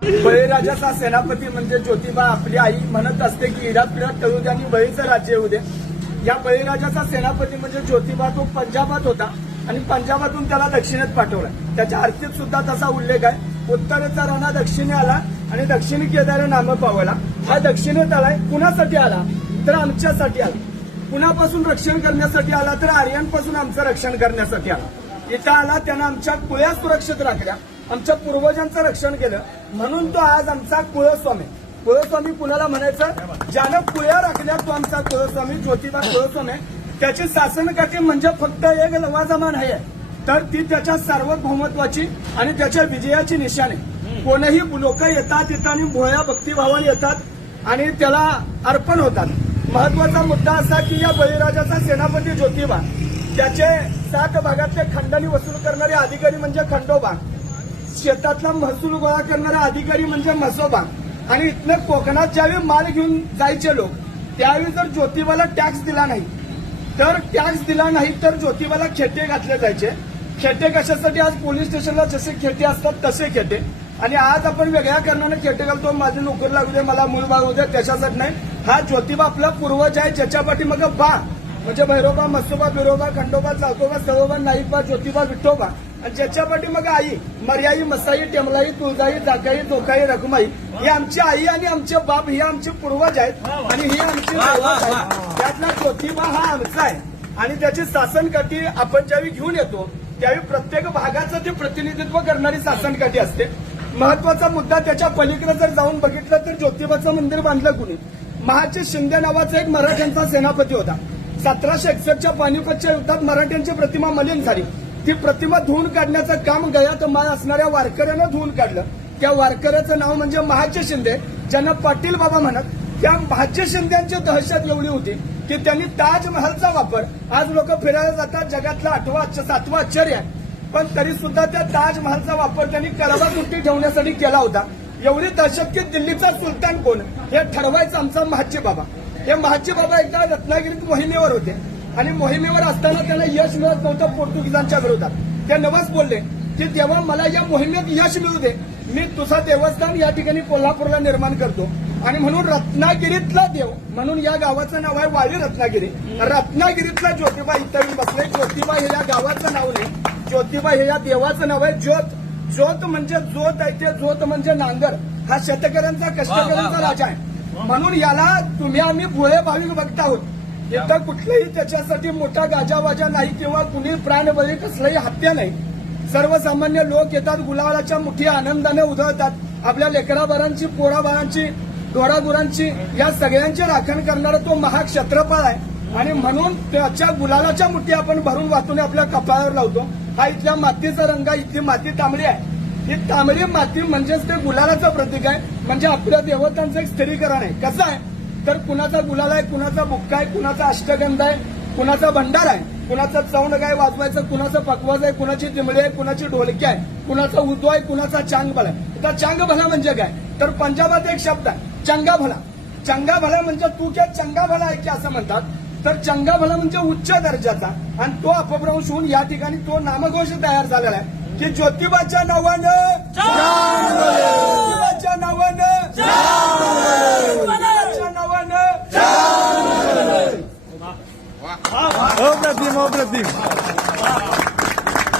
बळीराजाचा सेनापती म्हणजे ज्योतिबा आपली आई म्हणत असते की इरात पिरात तळू द्या आणि बळीचं राज्य येऊ दे. या बळीराजाचा सेनापती म्हणजे ज्योतिबा तो पंजाबात होता आणि पंजाबातून त्याला दक्षिणेत पाठवला. त्याच्या आरतीत सुद्धा तसा उल्लेख आहे. उत्तरेचा राणा दक्षिणे आला आणि दक्षिणी केदार नाम पावला हा दक्षिणेत आलाय कुणासाठी आला? तर आमच्यासाठी आला. कुणापासून रक्षण करण्यासाठी आला? तर आर्यांपासून आमचं रक्षण करण्यासाठी आला. इथं आला त्यानं आमच्या कुळ्या सुरक्षित राखल्या. आमच्या पूर्वजांचं रक्षण केलं. म्हणून तो आज आमचा कुळस्वामी. कुळस्वामी कुणाला म्हणायचं? ज्यानं कुळ्या राखल्या तो आमचा कुळस्वामी ज्योतिबा कुळस्वामी त्याची शासनकाठी म्हणजे फक्त एक लवाजमान आहे. तर ती त्याच्या सार्वभौमत्वाची आणि त्याच्या विजयाची निशाणी. कोणीही लोक येतात इथं आणि भोळ्या भक्तिभावाने येतात आणि त्याला अर्पण होतात. महत्त्वाचा मुद्दा असा की या बळीराजाचा सेनापती ज्योतिबा त्याचे सात भागातले खंडणी वसूल करणारे अधिकारी म्हणजे खंडोबा. शेतातला महसूल गोळा करणारा अधिकारी म्हणजे म्हसोबा. आणि इथनं कोकणात ज्यावेळी माल घेऊन जायचे लोक त्यावेळी जर ज्योतिबाला टॅक्स दिला नाही तर टॅक्स दिला नाही तर ज्योतिबाला खेटे घातले जायचे. खेटे कशासाठी? आज पोलीस स्टेशनला जसे खेटे असतात तसे खेटे. आणि आज आपण वेगळ्या कारणाने खेटे घालतो माझी नोकरी लागू दे मला मूल बाळ दे त्याच्यासाठी नाही. हा ज्योतिबा आपला पूर्वज आहे ज्याच्या पाठीमाग बा. म्हणजे भैरोबा मसोबा बिरोबा खंडोबा चाकोबा सरोबा नाईकबा ज्योतिबा विठोबा. ज्याच्या पाठीमाग आई मर्याई मसाई टेमलाई तुळजाई जाकाई जोकाई रखमाई ही आमची आई आणि आमचे बाप हे आमचे पूर्वज आहेत आणि ही आमची त्यातला ज्योतिबा हा आमचा आहे. आणि त्याची शासनकाठी आपण ज्यावेळी घेऊन येतो त्यावेळी प्रत्येक भागाचं ते प्रतिनिधित्व करणारी शासनकाठी असते. महत्त्वाचा मुद्दा त्याच्या पलीकडे जर जाऊन बघितलं तर ज्योतिबाचं मंदिर बांधलं कुणी? महाचे शिंदे नावाचा एक मराठ्यांचा सेनापती होता. सतराशे एकसष्टच्या पानिपतच्या युद्धात मराठ्यांची प्रतिमा मलिन झाली. ती प्रतिमा धुवून काढण्याचं काम गयात माळ असणाऱ्या वारकऱ्यानं धुवून काढलं. त्या वारकऱ्याचं नाव म्हणजे महाचे शिंदे. ज्यांना पाटील बाबा म्हणत त्या महाचे शिंद्यांची दहशत एवढी होती की त्यांनी ताजमहलचा वापर. आज लोक फिरायला जातात जगातला आठवा सातवा आश्चर्य आहे. पण तरी सुद्धा त्या ताजमहलचा वापर त्यांनी करबाकुट्टी ठेवण्यासाठी केला होता. एवढी दहशत की दिल्लीचा सुलतान कोण? हे ठरवायचं आमचा महाजी बाबा. हे महाजी बाबा एकदा रत्नागिरीत मोहिमेवर होते. आणि मोहिमेवर असताना त्यांना यश मिळत नव्हतं पोर्तुगीजांच्या विरोधात. ते नवस बोलले की तेव्हा मला या मोहिमेत यश मिळू दे. मी तुझा देवस्थान या ठिकाणी कोल्हापूरला निर्माण करतो. आणि म्हणून रत्नागिरीतला देव म्हणून या गावाचं नाव आहे वाडी रत्नागिरी. रत्नागिरीतला ज्योतिबा इथं येऊन बसले. ज्योतिबा हे या गावाचं नाव नाही. ज्योतिबा हे या देवाचं नाव आहे ज्योत. ज्योत म्हणजे ज्योत आहे ते ज्योत म्हणजे नांगर. हा शेतकऱ्यांचा कष्टकऱ्यांचा राजा आहे. म्हणून याला तुम्ही आम्ही भोळे भाविक बघत आहोत. इथं कुठलंही त्याच्यासाठी मोठा गाजावाजा नाही किंवा कुणी प्राणबळी कसलाही हत्या नाही. सर्वसामान्य लोक येतात गुलाबाच्या मुठी आनंदाने उधळतात. आपल्या लेकराबारांची पोराबारांची ढोरागुरांची या सगळ्यांची राखण करणारा तो महाक्षत्रपाळ आहे. आणि म्हणून त्याच्या गुलालाच्या मुठी आपण भरून वाचून आपल्या कपाळावर लावतो. हा इथल्या मातीचा रंग आहे, इथली माती तांबडी आहे. ही तांबडी माती म्हणजेच ते गुलालाचं प्रतीक आहे. म्हणजे आपल्या देवतांचं एक स्थिरीकरण आहे. कसं आहे? तर कुणाचा गुलाल आहे कुणाचा बुक्का आहे कुणाचा अष्टगंध आहे कुणाचा भंडार आहे कुणाचा चौंड काय वाजवायचं कुणाचं पकवाज आहे कुणाची दिमडी आहे कुणाची ढोलकी आहे कुणाचा उदो आहे कुणाचा चांग भला आहे. आता चांग भला म्हणजे काय? तर पंजाबात एक शब्द आहे चंगा भला चंगा भला म्हणजे तू क्या चंगा भला आहे की असं म्हणतात. तर चंगा भला म्हणजे उच्च दर्जाचा. आणि तो अपभ्रंश होऊन या ठिकाणी तो नामघोष तयार झालेला आहे. की ज्योतिबाच्या नावानं ज्योतिबाच्या नावानं uma obra digna.